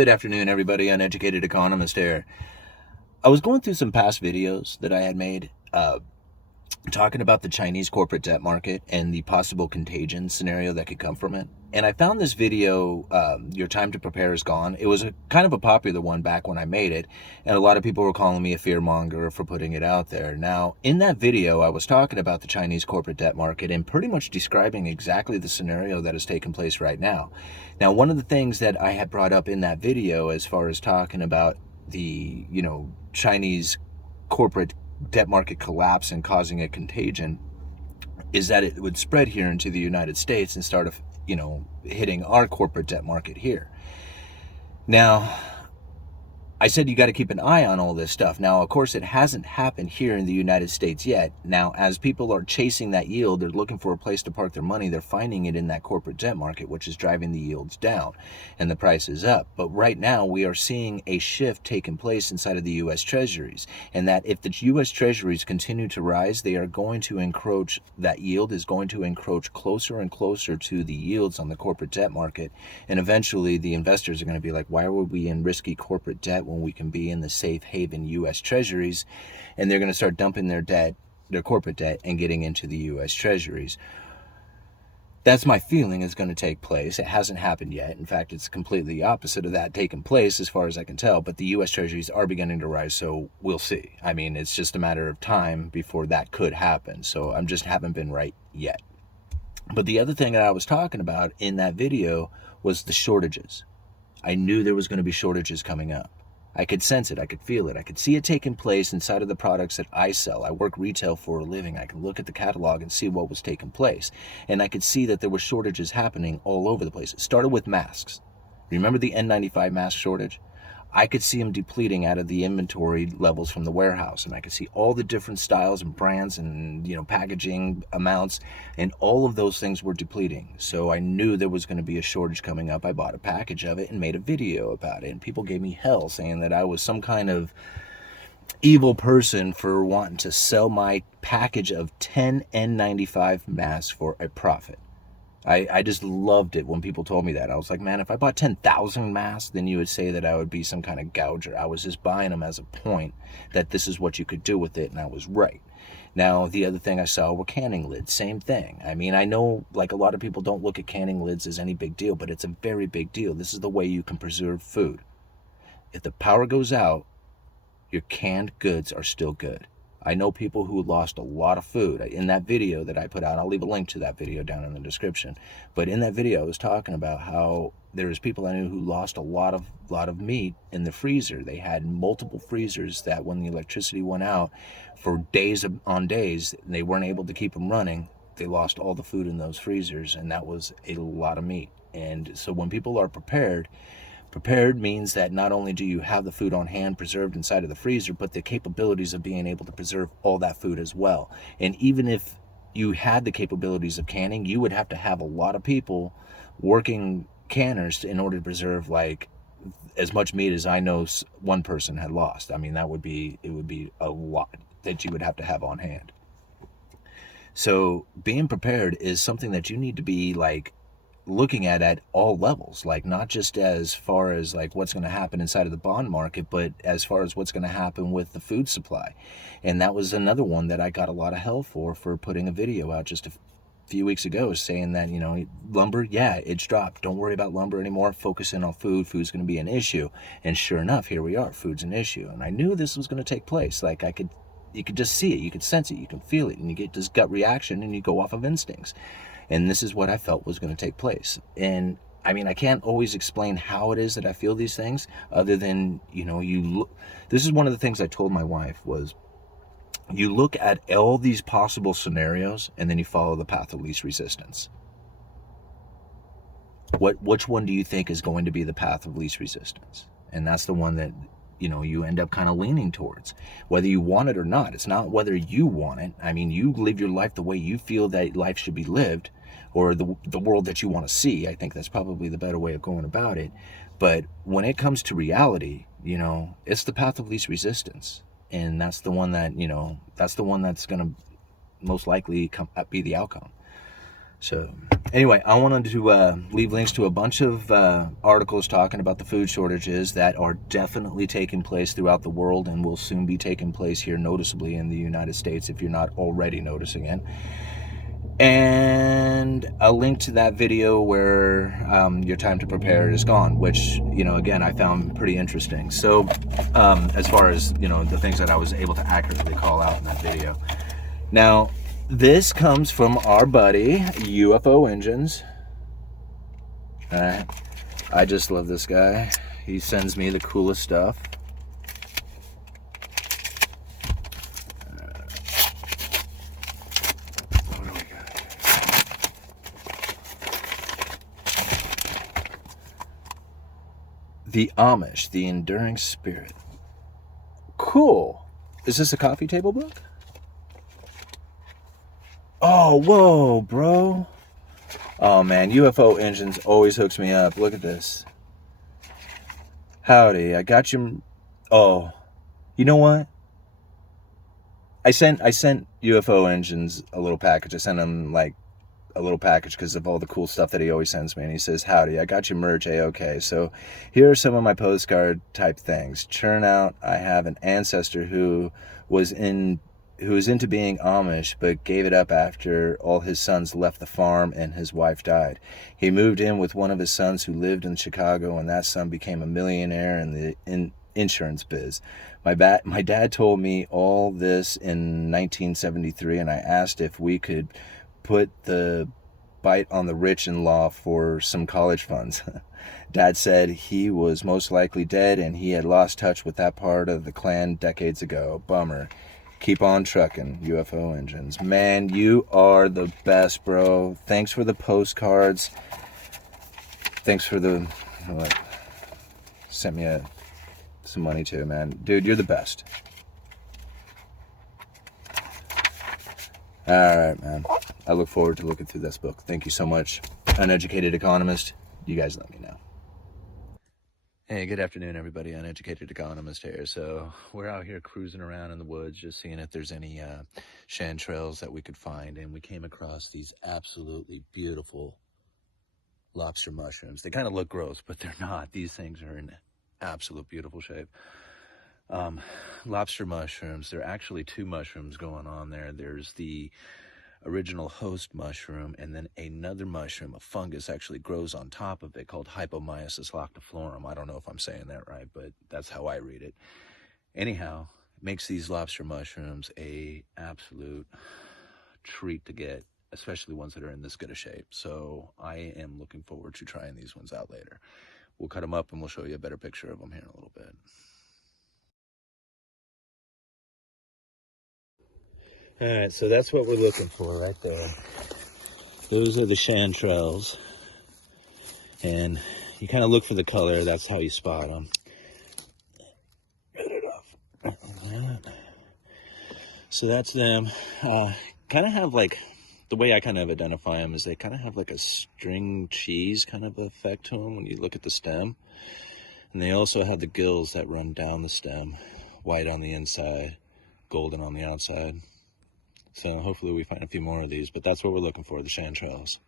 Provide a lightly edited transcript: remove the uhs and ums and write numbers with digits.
Good afternoon, everybody. Uneducated Economist here. I was going through some past videos that I had made talking about the Chinese corporate debt market and the possible contagion scenario that could come from it. And I found this video, Your Time to Prepare is Gone. It was kind of a popular one back when I made it, and a lot of people were calling me a fearmonger for putting it out there. Now, in that video, I was talking about the Chinese corporate debt market and pretty much describing exactly the scenario that is taking place right now. Now, one of the things that I had brought up in that video as far as talking about the, Chinese corporate debt market collapse and causing a contagion is that it would spread here into the United States and start, hitting our corporate debt market here. Now, I said you got to keep an eye on all this stuff. Now, of course, it hasn't happened here in the United States yet. Now, as people are chasing that yield, they're looking for a place to park their money. They're finding it in that corporate debt market, which is driving the yields down and the prices up. But right now, we are seeing a shift taking place inside of the U.S. Treasuries. And that if the U.S. Treasuries continue to rise, they are going to encroach, that yield is going to encroach closer and closer to the yields on the corporate debt market. And eventually, the investors are going to be like, why would we in risky corporate debt when we can be in the safe haven U.S. Treasuries? And they're going to start dumping their debt, their corporate debt, and getting into the U.S. Treasuries. That's my feeling is going to take place. It hasn't happened yet. In fact, it's completely the opposite of that taking place as far as I can tell. But the U.S. Treasuries are beginning to rise, so we'll see. I mean, it's just a matter of time before that could happen. So I just haven't been right yet. But the other thing that I was talking about in that video was the shortages. I knew there was going to be shortages coming up. I could sense it. I could feel it. I could see it taking place inside of the products that I sell. I work retail for a living. I can look at the catalog and see what was taking place. And I could see that there were shortages happening all over the place. It started with masks. Remember the N95 mask shortage? I could see them depleting out of the inventory levels from the warehouse, and I could see all the different styles and brands and packaging amounts, and all of those things were depleting. So I knew there was going to be a shortage coming up. I bought a package of it and made a video about it, and people gave me hell saying that I was some kind of evil person for wanting to sell my package of 10 N95 masks for a profit. I just loved it when people told me that. I was like, man, if I bought 10,000 masks, then you would say that I would be some kind of gouger. I was just buying them as a point that this is what you could do with it, and I was right. Now, the other thing I saw were canning lids. Same thing. I mean, I know like a lot of people don't look at canning lids as any big deal, but it's a very big deal. This is the way you can preserve food. If the power goes out, your canned goods are still good. I know people who lost a lot of food. In that video that I put out, I'll leave a link to that video down in the description. But in that video, I was talking about how there was people I knew who lost a lot of meat in the freezer. They had multiple freezers that when the electricity went out for days on days, they weren't able to keep them running. They lost all the food in those freezers, and that was a lot of meat. And so when people are prepared means that not only do you have the food on hand preserved inside of the freezer, but the capabilities of being able to preserve all that food as well. And even if you had the capabilities of canning, you would have to have a lot of people working canners in order to preserve like as much meat as I know one person had lost. I mean, it would be a lot that you would have to have on hand. So being prepared is something that you need to be like looking at all levels, like not just as far as like what's going to happen inside of the bond market, but as far as what's going to happen with the food supply. And that was another one that I got a lot of hell for putting a video out just a few weeks ago saying that, lumber, yeah, it's dropped. Don't worry about lumber anymore. Focus in on food. Food's going to be an issue. And sure enough, here we are. Food's an issue. And I knew this was going to take place. Like you could just see it. You could sense it. You can feel it. And you get this gut reaction and you go off of instincts. And this is what I felt was going to take place. And I mean, I can't always explain how it is that I feel these things other than, you look. This is one of the things I told my wife was you look at all these possible scenarios and then you follow the path of least resistance. Which one do you think is going to be the path of least resistance? And that's the one that you end up kind of leaning towards, whether you want it or not. It's not whether you want it. I mean, you live your life the way you feel that life should be lived, or the world that you want to see. I think that's probably the better way of going about it. But when it comes to reality, it's the path of least resistance. And that's the one that, that's the one that's going to most likely be the outcome. So anyway, I wanted to leave links to a bunch of articles talking about the food shortages that are definitely taking place throughout the world and will soon be taking place here noticeably in the United States if you're not already noticing it. And a link to that video where your time to prepare is gone, which, again, I found pretty interesting. So as far as, the things that I was able to accurately call out in that video. Now, this comes from our buddy, UFO Engines. All right. I just love this guy. He sends me the coolest stuff. What do we got? The Amish, the Enduring Spirit. Cool. Is this a coffee table book? Oh, whoa, bro. Oh, man, UFO Engines always hooks me up. Look at this. Howdy, I got you. Oh, you know what? I sent UFO Engines a little package. I sent him, like, a little package because of all the cool stuff that he always sends me. And he says, howdy, I got you merch, A-OK. So here are some of my postcard type things. Churn out, I have an ancestor who was into being Amish, but gave it up after all his sons left the farm and his wife died. He moved in with one of his sons who lived in Chicago, and that son became a millionaire in the insurance biz. My dad told me all this in 1973, and I asked if we could put the bite on the rich in law for some college funds. Dad said he was most likely dead, and he had lost touch with that part of the clan decades ago. Bummer. Keep on trucking, UFO Engines. Man, you are the best, bro. Thanks for the postcards. Thanks for the... sent me some money too, man. Dude, you're the best. All right, man. I look forward to looking through this book. Thank you so much. Uneducated Economist. You guys let me know. Hey, good afternoon, everybody. Uneducated Economist here. So we're out here cruising around in the woods, just seeing if there's any chanterelles that we could find. And we came across these absolutely beautiful lobster mushrooms. They kind of look gross, but they're not. These things are in absolute beautiful shape. Lobster mushrooms, there are actually two mushrooms going on there. There's the original host mushroom, and then another mushroom, a fungus, actually grows on top of it called Hypomyces lactiflorum. I don't know if I'm saying that right, but that's how I read it. Anyhow, it makes these lobster mushrooms a absolute treat to get, especially ones that are in this good a shape. So I am looking forward to trying these ones out later. We'll cut them up and we'll show you a better picture of them here in a little bit. All right, so that's what we're looking for right there. Those are the chanterelles. And you kind of look for the color. That's how you spot them. Rid it off. So that's them. Kind of have like, the way I kind of identify them is they kind of have like a string cheese kind of effect to them when you look at the stem. And they also have the gills that run down the stem, white on the inside, golden on the outside. So hopefully we find a few more of these, but that's what we're looking for, the chanterelles.